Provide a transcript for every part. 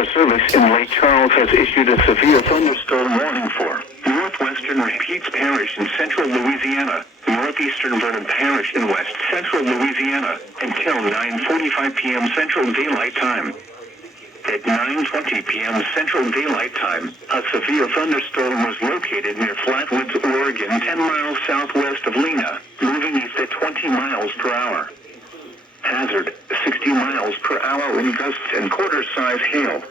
Weather Service in Lake Charles has issued a severe thunderstorm warning for northwestern Repeats Parish in central Louisiana, northeastern Vernon Parish in west central Louisiana, until 9:45 p.m. Central Daylight Time. At 9:20 p.m. Central Daylight Time, a severe thunderstorm was located near Flatwoods, Oregon, 10 miles southwest of Lena, moving east at 20 miles per hour. Hazard, 60 miles per hour wind gusts and quarter-size hail.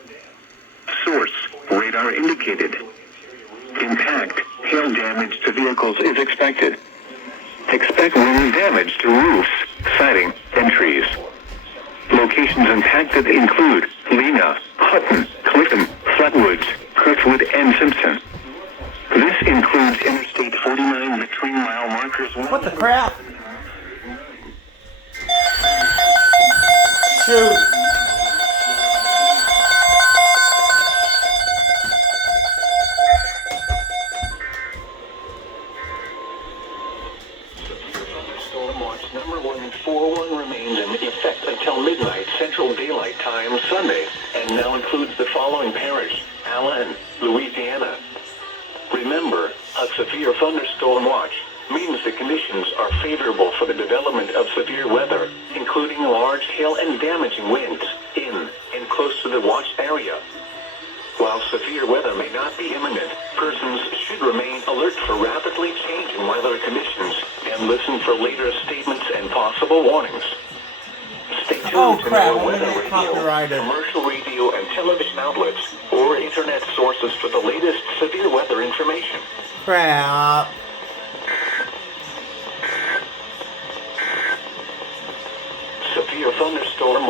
Source, radar indicated. Impact, hail damage to vehicles is expected. Expect wind damage to roofs, siding, and trees. Locations impacted include Lena, Hutton, Clifton, Flatwoods, Kirkwood, and Simpson. This includes Interstate 49 between mile markers 1. What the crap? Shoot. Thunderstorm Watch number 141 remains in effect until midnight Central Daylight Time Sunday, and now includes the following parish: Allen, Louisiana. Remember, a severe thunderstorm watch means the conditions are favorable for the development of severe weather, including large hail and damaging winds in and close to the watched area. While severe weather may not be imminent, persons should remain alert for rapidly changing weather conditions and listen for later statements and possible warnings. Stay tuned to our weather radio, commercial radio and television outlets, or internet sources for the latest severe weather information. Crap. Severe thunderstorm